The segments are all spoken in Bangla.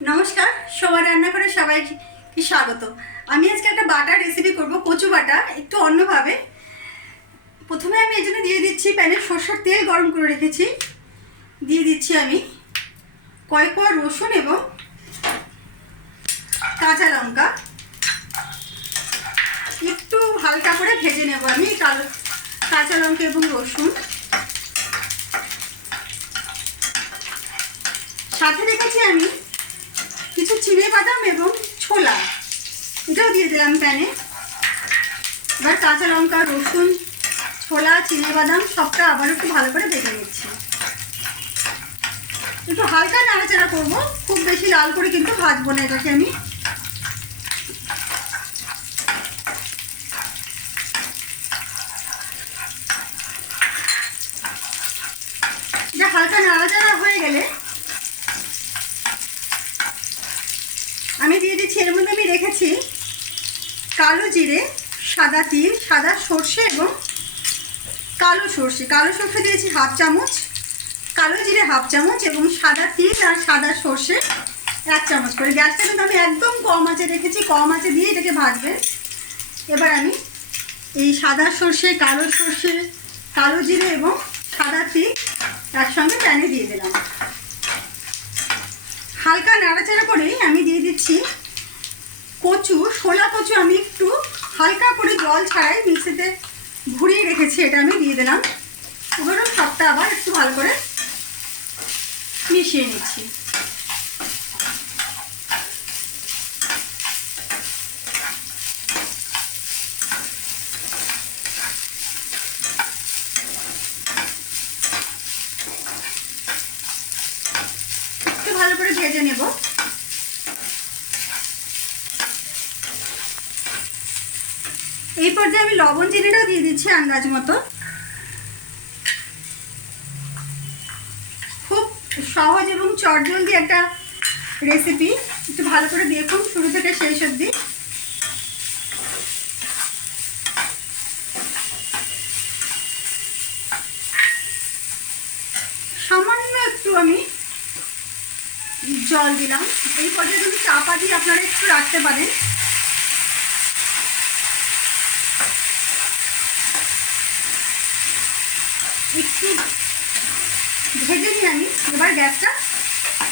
নমস্কার, সবার রান্নাঘরে সবাইকে স্বাগত। আমি আজকে একটা বাটার রেসিপি করব, কচু বাটা, একটু অন্যভাবে। প্রথমে আমি এই জন্য দিয়ে দিচ্ছি প্যানে সরষের তেল গরম করে রেখেছি। দিয়ে দিচ্ছি আমি কয়েক কোয়া রসুন এবং কাঁচা লঙ্কা। একটু হালকা করে ভেজে নেব আমি কাঁচা লঙ্কা এবং রসুন। সাথে রেখেছি আমি কিছু চিনেবাদাম এবং ছোলা, এটাও দিয়ে দিলাম প্যানে। এবার কাঁচা লঙ্কা, রসুন, ছোলা, চিনেবাদাম সবটা আবার একটু ভালো করে ভেজে নিচ্ছি। একটু হালকা নাড়াচাড়া করব, খুব বেশি লাল করে কিন্তু ভাজবো না এটাকে আমি। এটা হালকা নাড়াচাড়া হয়ে গেলে আমি দিয়ে দিচ্ছি, এর মধ্যে আমি রেখেছি কালো জিরে, সাদা তিল, সাদা সর্ষে এবং কালো সর্ষে। কালো সর্ষে দিয়েছি হাফ চামচ, কালো জিরে হাফ চামচ এবং সাদা তিল আর সাদা সর্ষে 1 চামচ করে। গ্যাসটা কিন্তু আমি একদম কম আঁচে রেখেছি, কম আঁচে দিয়ে এটাকে ভাজবেন। এবার আমি এই সাদা সর্ষে, কালো সর্ষে, কালো জিরে এবং সাদা তিল একসঙ্গে প্যানে দিয়ে দিলাম। হালকা নাড়াচাড়া করেই আমি দিয়ে দিচ্ছি কচু, শোলা কচু। আমি একটু হালকা করে জল ছাড়াই মিক্সিতে ঘুরিয়ে রেখেছি, এটা আমি দিয়ে দিলাম। এবারও সবটা আবার একটু ভালো করে মিশিয়ে নিচ্ছি। একটু ভালো করে ভেজে নেব। এই পর্যায়ে আমি লবণ চিনিটাও দিয়ে দিচ্ছি আন্দাজ মতো। খুব সহজ এবং চটজলদি একটা রেসিপি, একটু ভালো করে দেখুন শুরু থেকে শেষ অবধি। সামান্য একটু আমি জল দিলাম। এই পর্যায়ে যদি চাপা দিয়ে আপনারা একটু রাখতে পারেন। একটু ভেজে নিয়ে আমি এবার গ্যাসটা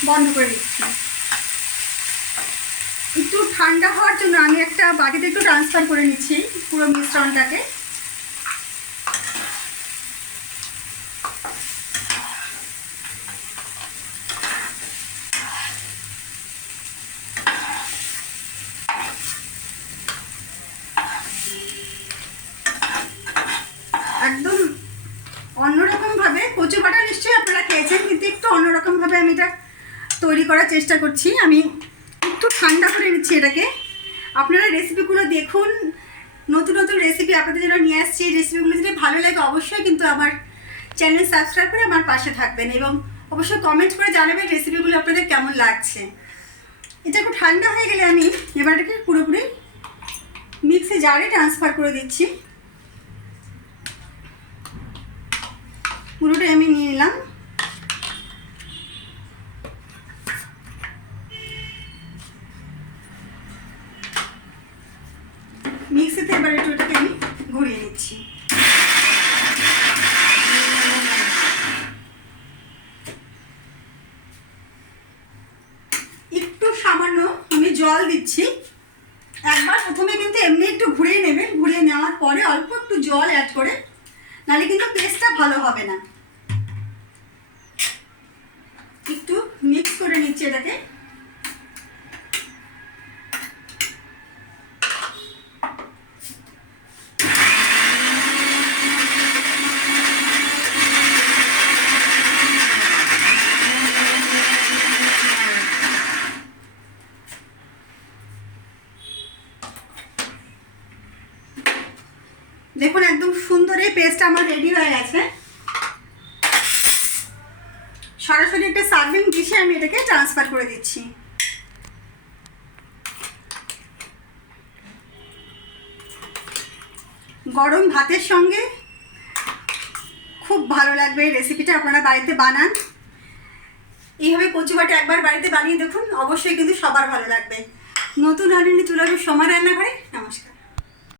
বন্ধ করে দিচ্ছি। একটু ঠান্ডা হওয়ার জন্য আমি একটা বাটিতে একটু ট্রান্সফার করে নিচ্ছি পুরো মিশ্রণটাকে। একদম অন্যরকমভাবে, কচু বাটা নিশ্চয়ই আপনারা খেয়েছেন, কিন্তু একটু অন্যরকমভাবে আমি এটা তৈরি করার চেষ্টা করছি। আমি একটু ঠান্ডা করে নিচ্ছি এটাকে। আপনারা রেসিপিগুলো দেখুন, নতুন নতুন রেসিপি আপনাদের জন্য নিয়ে আসছি। এই রেসিপিগুলো যদি ভালো লাগে অবশ্যই কিন্তু আমার চ্যানেল সাবস্ক্রাইব করে আমার পাশে থাকবেন এবং অবশ্যই কমেন্ট করে জানাবেন রেসিপিগুলো আপনাদের কেমন লাগছে। এটা একটু ঠান্ডা হয়ে গেলে আমি এবার এটাকে পুরোপুরি মিক্সি জারে ট্রান্সফার করে দিচ্ছি। পুরোটাই আমি নিয়ে নিলাম। মিক্সিতে এবার একটু এটাকে আমি ঘুরিয়ে নিচ্ছি। একটু সামান্য আমি জল দিচ্ছি। একবার প্রথমে কিন্তু এমনি একটু ঘুরিয়ে নেবেন, ঘুরিয়ে নেওয়ার পরে অল্প একটু জল অ্যাড করে, নাহলে কিন্তু পেস্টটা ভালো হবে না। একটু মিক্স করে নিচ্ছি এটাকে। দেখুন একদম সুন্দর এই পেস্ট আমার রেডি হয়ে গেছে। সরাসরি একটা সার্ভিং ডিশে আমি এটাকে ট্রান্সফার করে দিচ্ছি। গরম ভাতের সঙ্গে খুব ভালো লাগবে এই রেসিপিটা, আপনারা বাড়িতে বানান। এইভাবে কচু বাটা একবার বাড়িতে বানিয়ে দেখুন, অবশ্যই কিন্তু সবার ভালো লাগবে। নতুন রাঁধুনি চলে আসবে সোমা রান্নাঘরে।